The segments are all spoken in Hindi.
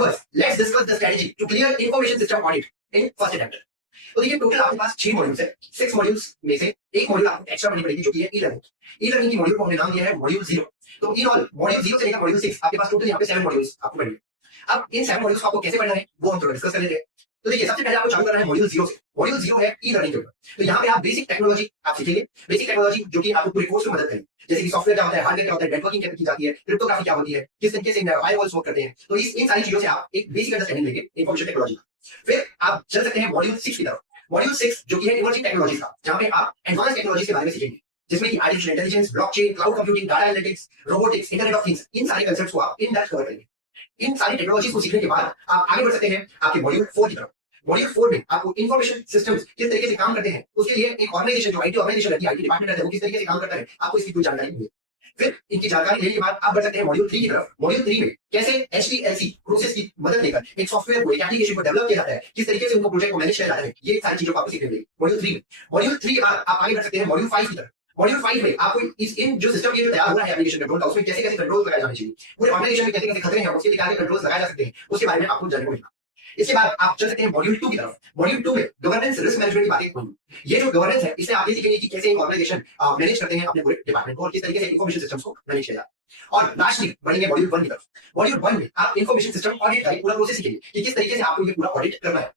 numbers, let's discuss the strategy to clear information system audit in first attempt. तो देखिए टोटल आपके पास 6 मॉड्यूल्स है। 6 मॉड्यूल्स में से एक मॉड्यूल आपको एक्स्ट्रा पढ़नी पड़ेगी जो कि है ई लर्निंग। ई लर्निंग की मॉड्यूल को हमने नाम दिया है मॉड्यूल 0। तो इन ऑल मॉड्यूल 0 से लेकर मॉड्यूल 6 आपके पास टोटल यहाँ पे 7 मॉड्यूल्स आपको पढ़नी है। अब इन 7 मॉड्यूल्स को आपको कैसे पढ़ना है वो हम थोड़ा डिस्कस कर लेते हैं। तो देखिए सबसे पहले आपको चालू करना है मॉड्यूल 0 से। मॉड्यूल 0 है ई लर्निंग के ऊपर। तो यहाँ पे आप बेसिक टेक्नोलॉजी आप सीखेंगे। बेसिक टेक्नोलॉजी जो कि आपको पूरे कोर्स में मदद करेगी, जैसे कि सॉफ्टवेयर क्या होता है, हार्डवेयर क्या होता है, नेटवर्किंग कैसे की जाती है, क्रिप्टोग्राफी क्या होती है, किस तरीके से फायरवॉल्स वर्क करते हैं। तो इन सारी चीजों से आप एक बेसिक अंडरस्टैंडिंग लेंगे इंफॉर्मेशन टेक्नोलॉजी का। फिर आप चल सकते हैं मॉड्यूल 6 की तरफ। मॉड्यूल 6 जो कि है इमर्जिंग टेक्नोलॉजी का, जहां पे आप एडवांस टेक्नोलॉजी के बारे में सीखेंगे, जिसमें कि artificial intelligence, blockchain, cloud computing, data analytics, robotics, internet of things, इन सारे कांसेप्ट्स को आप इन डेप्थ कवर करेंगे। इन सारी टेक्नोलॉजीज को सीखने के बाद आप आगे बढ़ सकते हैं आपके मॉड्यूल 4 की तरफ। मॉड्यूल 4 में आपको इंफॉर्मेशन सिस्टम्स किस तरीके से काम करते हैं, उसके लिए एक ऑर्गेनाइजेशन जो आईटी ऑर्गेनाइजेशन रहती है, आईटी डिपार्टमेंट रहता है, वो किस तरीके से काम करता है, आपको इसकी पूरी जानकारी मिलेगी। फिर इनकी जानकारी लेने के बाद आप बढ़ सकते हैं मॉड्यूल 3 की तरफ। मॉड्यूल 3 में कैसे एचडीएलसी प्रोसेस की मदद लेकर एक सॉफ्टवेयर को, एक एप्लीकेशन को डेवलप किया जाता है, किस तरीके से उनको प्रोजेक्ट को मैनेज किया जाता है, ये सारी चीजों को आपको सीखने मिलेगी मॉड्यूल 3 में। मॉड्यूल 3 के बाद आप आगे बढ़ सकते हैं मॉड्यूल 5 की तरफ। मॉड्यूल 5 में आपको इन जो सिस्टम ये जो तैयार हो रहा है एप्लीकेशन कंट्रोल का, उसमें कैसे कैसे कंट्रोल लगाए जाने चाहिए, पूरे ऑर्गेनाइजेशन में कैसे कैसे खतरे हैं, उसके लिए क्या कंट्रोल्स लगाए जा सकते हैं, उसके बारे में आपको जानने को मिलेगा। इसके बाद आप चल सकते हैं मॉड्यूल 2 की तरफ। मॉड्यूल 2 में गवर्नेंस रिस्क मैनेजमेंट की बातें होंगी। ये जो गवर्नेंस है, इससे आप ये सीखेंगे कि कैसे एक ऑर्गेनाइजेशन मैनेज करते हैं अपने पूरे डिपार्टमेंट को और किस तरीके से इंफॉर्मेशन सिस्टम्स को मैनेज किया जाता है। और लास्टली बढ़ेंगे मॉड्यूल 1 की तरफ। मॉड्यूल 1 में आप इंफॉर्मेशन सिस्टम ऑडिट का पूरा प्रोसेस सीखेंगे कि किस तरीके से आपको ये पूरा ऑडिट करना है।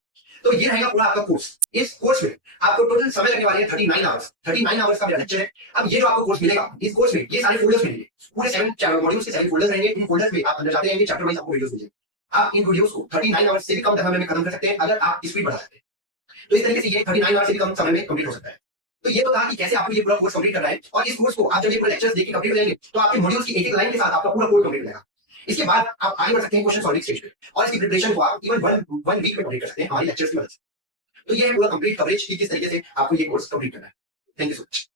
तो ये रहेगा पूरा आपका कोर्स। इस कोर्स में आपको टोटल समय लगने वाले हैं 39 आवर्स। 39 आवर्स का मेरा लेक्चर है। अब ये जो आपको कोर्स मिलेगा, इस कोर्स में ये सारे फोल्डर्स मिलेंगे, पूरे 7 मॉड्यूल्स के 7 फोल्डर्स रहेंगे। इन फोल्डर्स में आप अंदर जाते रहेंगे, चैप्टर वाइज आपको वीडियोस मिलेंगे। आप इन वीडियोस को 39 आवर्स से भी कम समय में खत्म कर सकते हैं अगर आप स्पीड बढ़ा सकते हैं। तो इस तरीके से ये 39 आवर्स से भी कम समय में कंप्लीट हो सकता है। तो ये तो था कि कैसे आपको ये पूरा कोर्स कंप्लीट करना है। और इस कोर्स को आप जब ये पूरे लेक्चर्स देख के कंप्लीट करेंगे तो आपके मॉड्यूल्स की एक-एक लाइन के साथ आपका पूरा कोर्स कंप्लीट हो जाएगा। इसके बाद आप आगे बढ़ सकते हैं क्वेश्चन सॉल्विंग स्टेज पे, और इसकी प्रिपरेशन को आप इवन वन वीक में कंप्लीट कर सकते हैं हमारी लेक्चर्स की मदद से। तो ये है पूरा कंप्लीट कवरेज कि किस तरीके से आपको ये कोर्स कंप्लीट करना है। Thank you so much.